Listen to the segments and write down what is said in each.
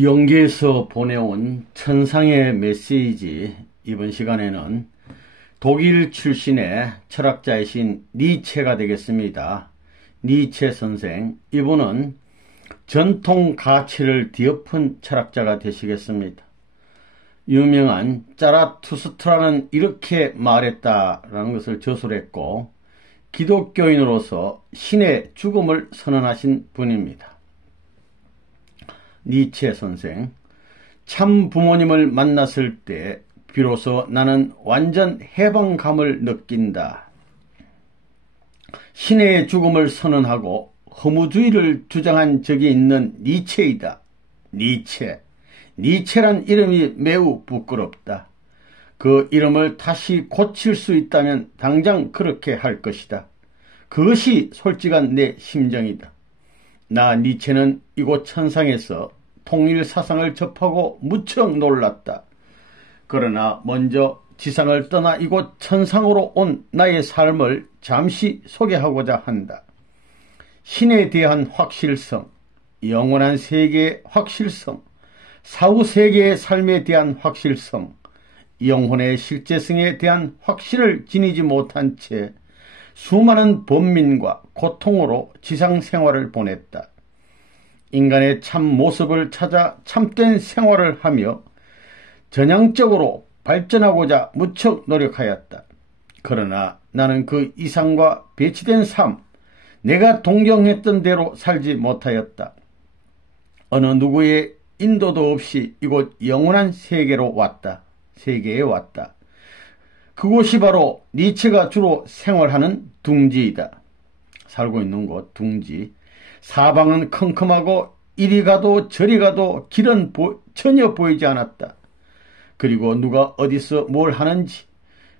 영계에서 보내온 천상의 메시지. 이번 시간에는 독일 출신의 철학자이신 니체가 되겠습니다. 니체 선생, 이분은 전통 가치를 뒤엎은 철학자가 되시겠습니다. 유명한 자라투스트라는 이렇게 말했다라는 것을 저술했고, 기독교인으로서 신의 죽음을 선언하신 분입니다. 니체 선생, 참 부모님을 만났을 때 비로소 나는 완전 해방감을 느낀다. 신의 죽음을 선언하고 허무주의를 주장한 적이 있는 니체이다. 니체란 이름이 매우 부끄럽다. 그 이름을 다시 고칠 수 있다면 당장 그렇게 할 것이다. 그것이 솔직한 내 심정이다. 나 니체는 이곳 천상에서 통일 사상을 접하고 무척 놀랐다. 그러나 먼저 지상을 떠나 이곳 천상으로 온 나의 삶을 잠시 소개하고자 한다. 신에 대한 확실성, 영원한 세계의 확실성, 사후 세계의 삶에 대한 확실성, 영혼의 실제성에 대한 확신을 지니지 못한 채 수많은 번민과 고통으로 지상 생활을 보냈다. 인간의 참 모습을 찾아 참된 생활을 하며 전향적으로 발전하고자 무척 노력하였다. 그러나 나는 그 이상과 배치된 삶, 내가 동경했던 대로 살지 못하였다. 어느 누구의 인도도 없이 이곳 영원한 세계에 왔다. 그곳이 바로 니체가 주로 생활하는 둥지이다. 살고 있는 곳 둥지. 사방은 컴컴하고 이리 가도 저리 가도 길은 전혀 보이지 않았다. 그리고 누가 어디서 뭘 하는지,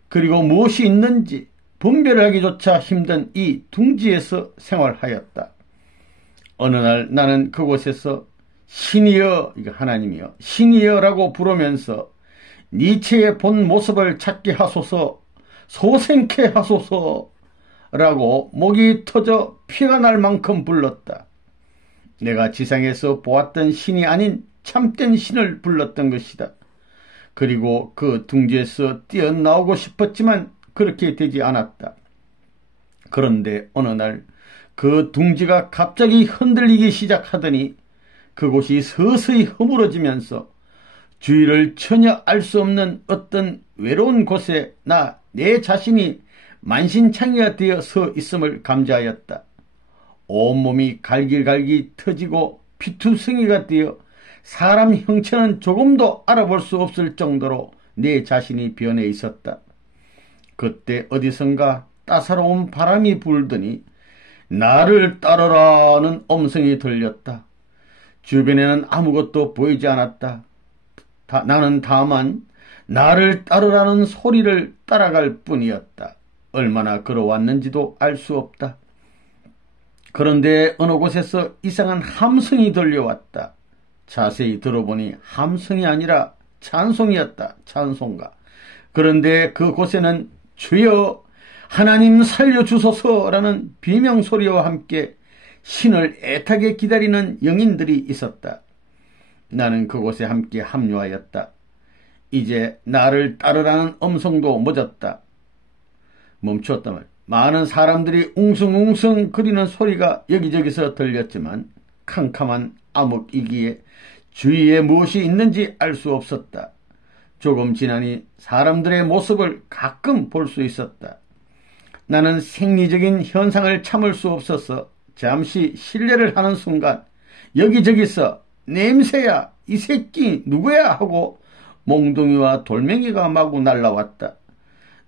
그리고 무엇이 있는지 분별하기조차 힘든 이 둥지에서 생활하였다. 어느 날 나는 그곳에서 신이여, 이거 하나님이여, 신이여라고 부르면서 니체의 본 모습을 찾게 하소서, 소생케 하소서라고 목이 터져 피가 날 만큼 불렀다. 내가 지상에서 보았던 신이 아닌 참된 신을 불렀던 것이다. 그리고 그 둥지에서 뛰어나오고 싶었지만 그렇게 되지 않았다. 그런데 어느 날 그 둥지가 갑자기 흔들리기 시작하더니 그곳이 서서히 허물어지면서 주위를 전혀 알 수 없는 어떤 외로운 곳에 내 자신이 만신창이가 되어 서 있음을 감지하였다. 온몸이 갈길갈길 터지고 피투성이가 되어 사람 형체는 조금도 알아볼 수 없을 정도로 내 자신이 변해 있었다. 그때 어디선가 따사로운 바람이 불더니 나를 따르라는 음성이 들렸다. 주변에는 아무것도 보이지 않았다. 나는 다만 나를 따르라는 소리를 따라갈 뿐이었다. 얼마나 걸어왔는지도 알 수 없다. 그런데 어느 곳에서 이상한 함성이 들려왔다. 자세히 들어보니 함성이 아니라 찬송이었다. 찬송가. 그런데 그곳에는 주여 하나님 살려주소서라는 비명소리와 함께 신을 애타게 기다리는 영인들이 있었다. 나는 그곳에 함께 합류하였다. 이제 나를 따르라는 음성도 멈췄다 말. 많은 사람들이 웅성웅성 거리는 소리가 여기저기서 들렸지만 캄캄한 암흑이기에 주위에 무엇이 있는지 알 수 없었다. 조금 지나니 사람들의 모습을 가끔 볼 수 있었다. 나는 생리적인 현상을 참을 수 없어서 잠시 실례를 하는 순간 여기저기서 냄새야, 이 새끼 누구야 하고 몽둥이와 돌멩이가 마구 날라왔다.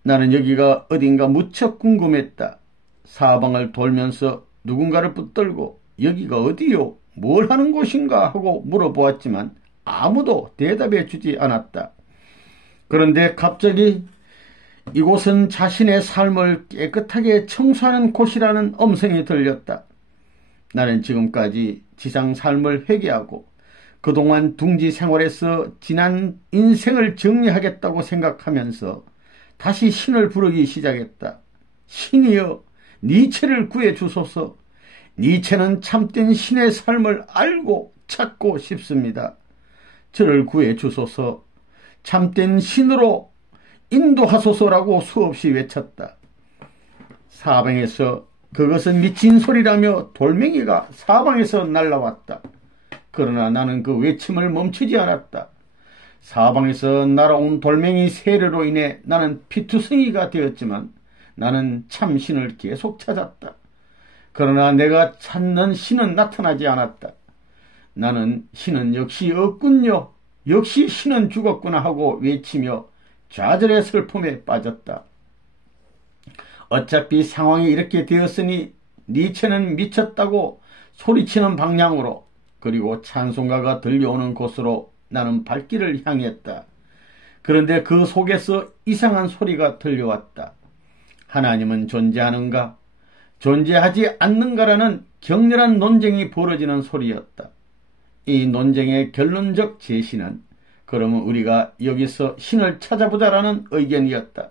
나는 여기가 어딘가 무척 궁금했다. 사방을 돌면서 누군가를 붙들고 여기가 어디요? 뭘 하는 곳인가 하고 물어보았지만 아무도 대답해 주지 않았다. 그런데 갑자기 이곳은 자신의 삶을 깨끗하게 청소하는 곳이라는 음성이 들렸다. 나는 지금까지 지상 삶을 회개하고 그동안 둥지 생활에서 지난 인생을 정리하겠다고 생각하면서 다시 신을 부르기 시작했다. 신이여, 니체를 구해 주소서. 니체는 참된 신의 삶을 알고 찾고 싶습니다. 저를 구해 주소서, 참된 신으로 인도하소서라고 수없이 외쳤다. 사방에서 그것은 미친 소리라며 돌멩이가 사방에서 날아왔다. 그러나 나는 그 외침을 멈추지 않았다. 사방에서 날아온 돌멩이 세례로 인해 나는 피투성이가 되었지만 나는 참신을 계속 찾았다. 그러나 내가 찾는 신은 나타나지 않았다. 나는 신은 역시 없군요. 역시 신은 죽었구나 하고 외치며 좌절의 슬픔에 빠졌다. 어차피 상황이 이렇게 되었으니 니체는 미쳤다고 소리치는 방향으로, 그리고 찬송가가 들려오는 곳으로 나는 발길을 향했다. 그런데 그 속에서 이상한 소리가 들려왔다. 하나님은 존재하는가? 존재하지 않는가라는 격렬한 논쟁이 벌어지는 소리였다. 이 논쟁의 결론적 제시는 그러면 우리가 여기서 신을 찾아보자라는 의견이었다.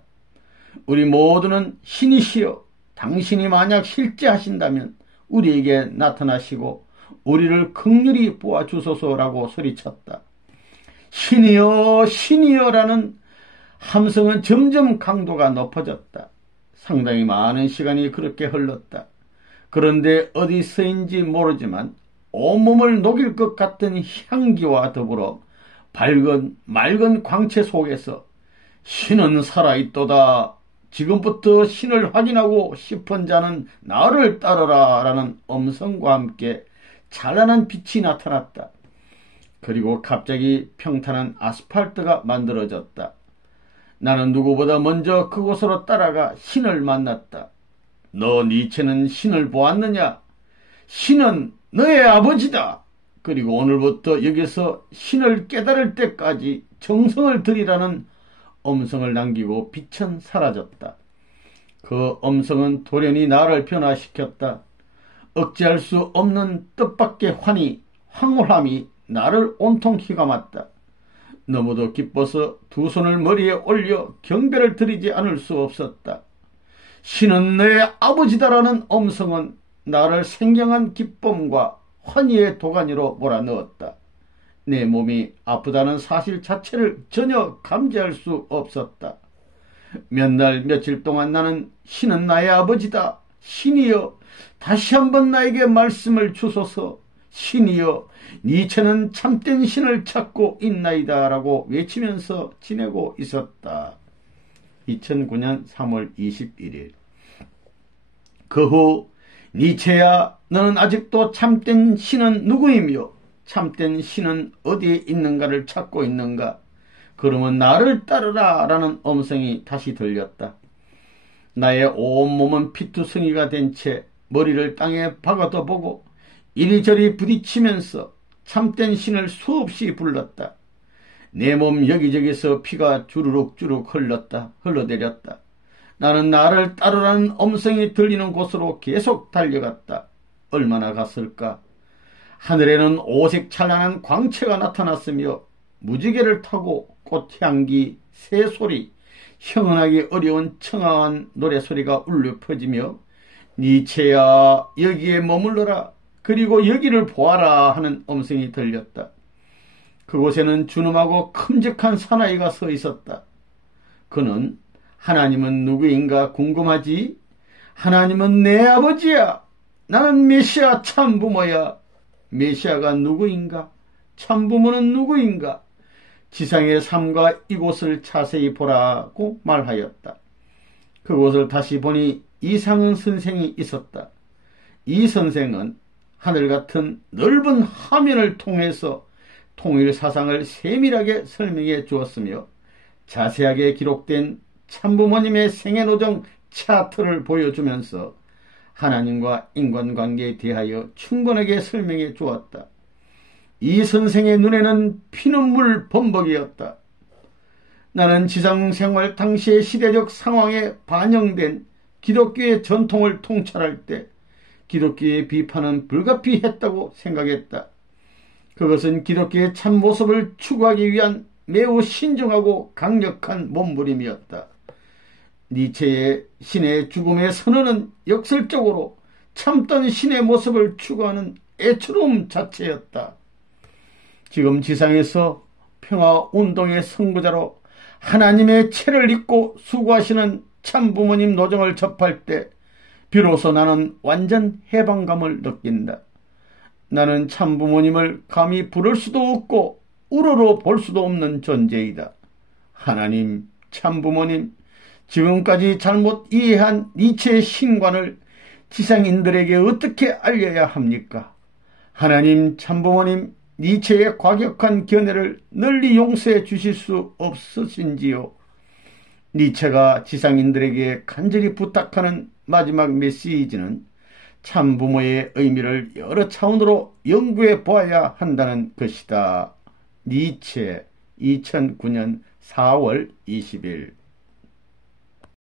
우리 모두는 신이시여, 당신이 만약 실제하신다면 우리에게 나타나시고 우리를 긍휼히 보아주소서라고 소리쳤다. 신이여, 신이여라는 함성은 점점 강도가 높아졌다. 상당히 많은 시간이 그렇게 흘렀다. 그런데 어디서인지 모르지만 온몸을 녹일 것 같은 향기와 더불어 밝은 맑은 광채 속에서 신은 살아있도다. 지금부터 신을 확인하고 싶은 자는 나를 따르라 라는 음성과 함께 찬란한 빛이 나타났다. 그리고 갑자기 평탄한 아스팔트가 만들어졌다. 나는 누구보다 먼저 그곳으로 따라가 신을 만났다. 너 니체는 신을 보았느냐? 신은 너의 아버지다. 그리고 오늘부터 여기서 신을 깨달을 때까지 정성을 들이라는 음성을 남기고 빛은 사라졌다. 그 음성은 돌연히 나를 변화시켰다. 억제할 수 없는 뜻밖의 황홀함이 나를 온통 휘감았다. 너무도 기뻐서 두 손을 머리에 올려 경배를 드리지 않을 수 없었다. 신은 너의 아버지다라는 음성은 나를 생경한 기쁨과 환희의 도가니로 몰아넣었다. 내 몸이 아프다는 사실 자체를 전혀 감지할 수 없었다. 몇 날 며칠 동안 나는 신은 나의 아버지다. 신이여, 다시 한번 나에게 말씀을 주소서. 신이여, 니체는 참된 신을 찾고 있나이다 라고 외치면서 지내고 있었다. 2009년 3월 21일. 그 후 니체야, 너는 아직도 참된 신은 누구이며 참된 신은 어디에 있는가를 찾고 있는가? 그러면 나를 따르라 라는 음성이 다시 들렸다. 나의 온몸은 피투성이가 된 채 머리를 땅에 박아도 보고 이리저리 부딪히면서 참된 신을 수없이 불렀다. 내 몸 여기저기서 피가 주르륵주르륵 흘러내렸다. 나는 나를 따르라는 음성이 들리는 곳으로 계속 달려갔다. 얼마나 갔을까? 하늘에는 오색 찬란한 광채가 나타났으며 무지개를 타고 꽃향기, 새소리, 형언하기 어려운 청아한 노래소리가 울려 퍼지며 니체야, 여기에 머물러라. 그리고 여기를 보아라 하는 음성이 들렸다. 그곳에는 준엄하고 큼직한 사나이가 서 있었다. 그는 하나님은 누구인가 궁금하지? 하나님은 내 아버지야. 나는 메시아 참부모야. 메시아가 누구인가? 참부모는 누구인가? 지상의 삶과 이곳을 자세히 보라고 말하였다. 그곳을 다시 보니 이상은 선생이 있었다. 이 선생은 하늘 같은 넓은 화면을 통해서 통일 사상을 세밀하게 설명해 주었으며 자세하게 기록된 참부모님의 생애노정 차트를 보여주면서 하나님과 인간관계에 대하여 충분하게 설명해 주었다. 이 선생의 눈에는 피눈물 범벅이었다. 나는 지상생활 당시의 시대적 상황에 반영된 기독교의 전통을 통찰할 때 기독교의 비판은 불가피했다고 생각했다. 그것은 기독교의 참모습을 추구하기 위한 매우 신중하고 강력한 몸부림이었다. 니체의 신의 죽음의 선언은 역설적으로 참던 신의 모습을 추구하는 애처로움 자체였다. 지금 지상에서 평화운동의 선구자로 하나님의 채를 잇고 수고하시는 참부모님 노정을 접할 때 비로소 나는 완전 해방감을 느낀다. 나는 참부모님을 감히 부를 수도 없고 우러러 볼 수도 없는 존재이다. 하나님, 참부모님, 지금까지 잘못 이해한 니체의 신관을 지상인들에게 어떻게 알려야 합니까? 하나님, 참부모님, 니체의 과격한 견해를 널리 용서해 주실 수 없으신지요? 니체가 지상인들에게 간절히 부탁하는 마지막 메시지는 참부모의 의미를 여러 차원으로 연구해 보아야 한다는 것이다. 니체, 2009년 4월 20일.